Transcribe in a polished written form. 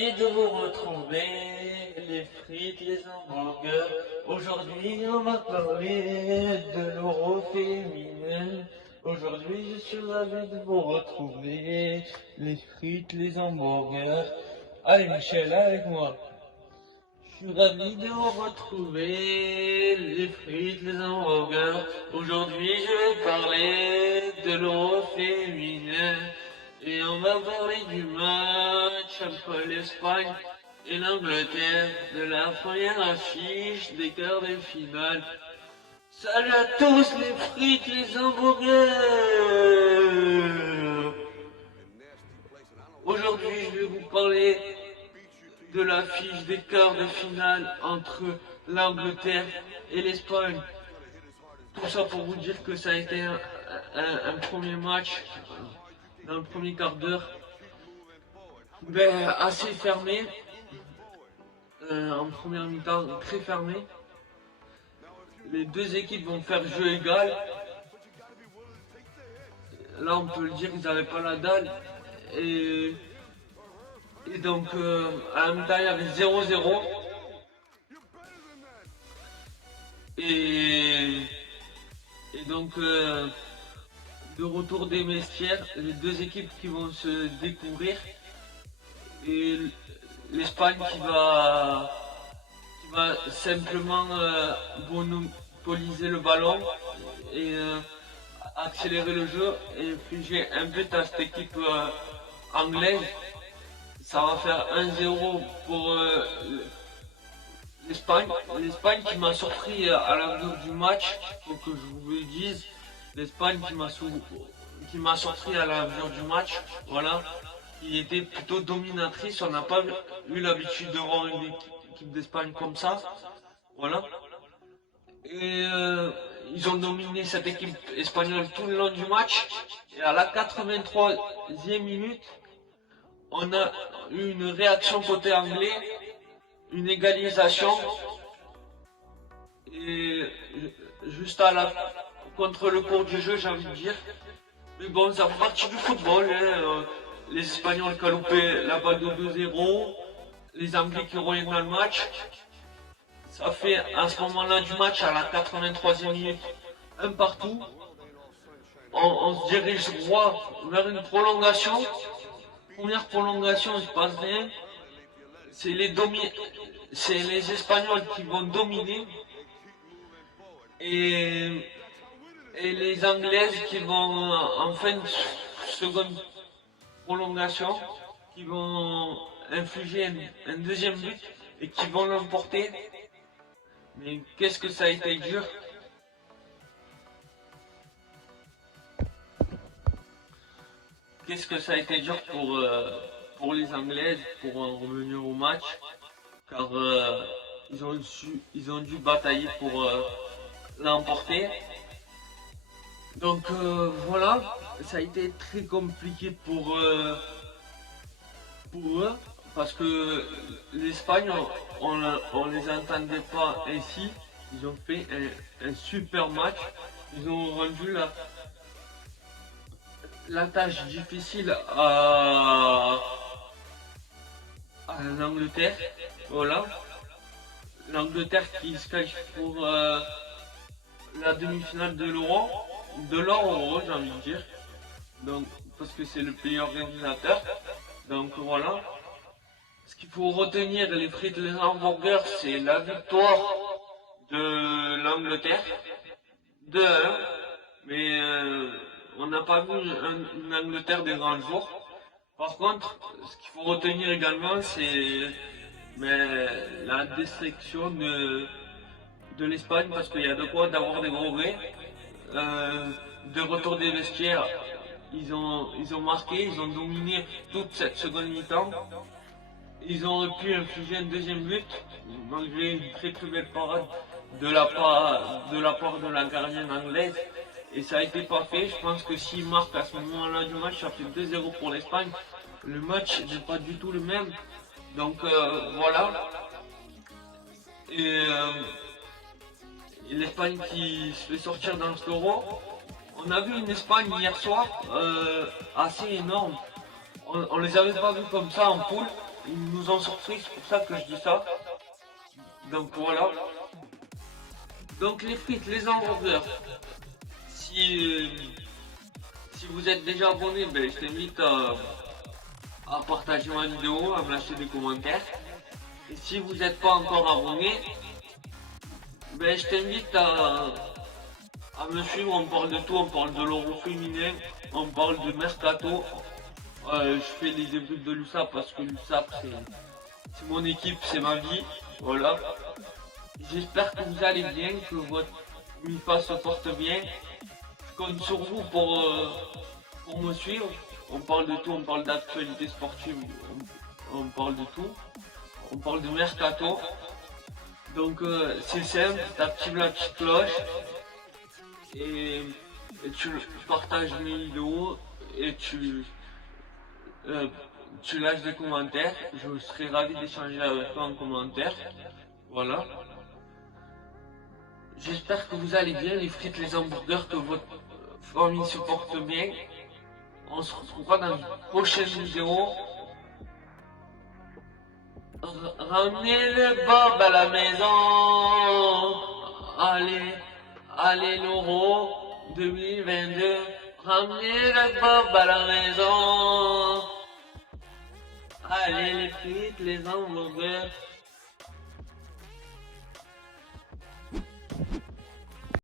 ravi de vous retrouver, les frites, les hamburgers. Aujourd'hui, on va parler de l'euro féminin. Aujourd'hui, je suis ravi de vous retrouver, les frites, les hamburgers. Allez, Michel, avec moi. Je suis ravi de vous retrouver, les frites, les hamburgers. Aujourd'hui, je vais parler de l'euro féminin. Et on va parler du match entre l'Espagne et l'Angleterre, de la première affiche des quarts de finale. Salut à tous les frites, les hamburgers! Aujourd'hui, je vais vous parler de l'affiche des quarts de finale entre l'Angleterre et l'Espagne. Tout ça pour vous dire que ça a été un premier match dans le premier quart d'heure assez fermé, en première mi-temps très fermé. Les deux équipes vont faire jeu égal. Là on peut le dire, ils n'avaient pas la dalle. Et donc à la mi-temps il y avait 0-0. Et donc de retour des vestiaires, les deux équipes qui vont se découvrir. Et l'Espagne qui va simplement monopoliser le ballon et accélérer le jeu et infliger un but à cette équipe anglaise. Ça va faire 1-0 pour l'Espagne. L'Espagne qui m'a surpris à la mesure du match, faut que je vous le dise. L'Espagne qui m'a surpris à la mesure du match, voilà. Il était plutôt dominatrice, on n'a pas eu l'habitude de voir une équipe d'Espagne comme ça, voilà. Et ils ont dominé cette équipe espagnole tout le long du match, et à la 83e minute, on a eu une réaction côté anglais, une égalisation, et juste contre le cours du jeu, j'ai envie de dire. Mais bon, ça fait partie du football, hein. Les Espagnols qui ont loupé la balle de 2-0, les Anglais qui reviennent dans le match. Ça fait à ce moment-là du match, à la 83e minute, un partout. On se dirige droit vers une prolongation. Première prolongation, il ne se passe rien. C'est les Espagnols qui vont dominer. Et les Anglaises qui vont en fin de seconde prolongation, qui vont infliger un deuxième but et qui vont l'emporter. Mais qu'est-ce que ça a été dur! Qu'est-ce que ça a été dur pour les Anglaises pour en revenir au match, car ils ont dû batailler pour l'emporter. Donc voilà, ça a été très compliqué pour eux, parce que l'Espagne, on les entendait pas ainsi. Ils ont fait un super match. Ils ont rendu la tâche difficile à l'Angleterre. Voilà, l'Angleterre qui se qualifie pour la demi-finale de l'Euro, j'ai envie de dire. Donc, parce que c'est le pays organisateur. Donc voilà. Ce qu'il faut retenir, les frites et les hamburgers, c'est la victoire de l'Angleterre. 2-1. Mais on n'a pas vu une Angleterre des grands jours. Par contre, ce qu'il faut retenir également, c'est la destruction de l'Espagne, parce qu'il y a de quoi d'avoir des regrets. De retour des vestiaires, ils ont marqué, ils ont dominé toute cette seconde mi-temps. Ils ont pu infliger un deuxième but, malgré une très belle parade de la part de la gardienne anglaise. Et ça a été pas fait. Je pense que s'ils marquent à ce moment-là du match, ça fait 2-0 pour l'Espagne. Le match n'est pas du tout le même. Donc voilà. Et l'Espagne qui se fait sortir dans ce Euro. On a vu une Espagne hier soir assez énorme. On les avait pas vus comme ça en poule. ils nous ont surpris, c'est pour ça que je dis ça. Donc voilà. Donc les frites, les hamburgers. Si, si vous êtes déjà abonné, ben, je t'invite à partager ma vidéo, à me lâcher des commentaires. Et si vous n'êtes pas encore abonné, ben, je t'invite à me suivre. On parle de tout, on parle de l'euro féminin, on parle de mercato. Je fais les débuts de l'USAP parce que l'USAP c'est mon équipe, c'est ma vie. Voilà. J'espère que vous allez bien, que votre MIFA se porte bien. Je compte sur vous pour me suivre. On parle de tout, on parle d'actualité sportive, on parle de tout. On parle de mercato. Donc c'est simple, tu actives la petite cloche et tu partages mes vidéos et tu lâches des commentaires. Je serai ravi d'échanger avec toi en commentaire. Voilà. J'espère que vous allez bien, les frites, les hamburgers, que votre famille se porte bien. On se retrouvera dans une prochaine vidéo. Ramenez le Bob à la maison. Allez, allez l'euro 2022. Ramenez le Bob à la maison. Allez les frites, les hamburgers.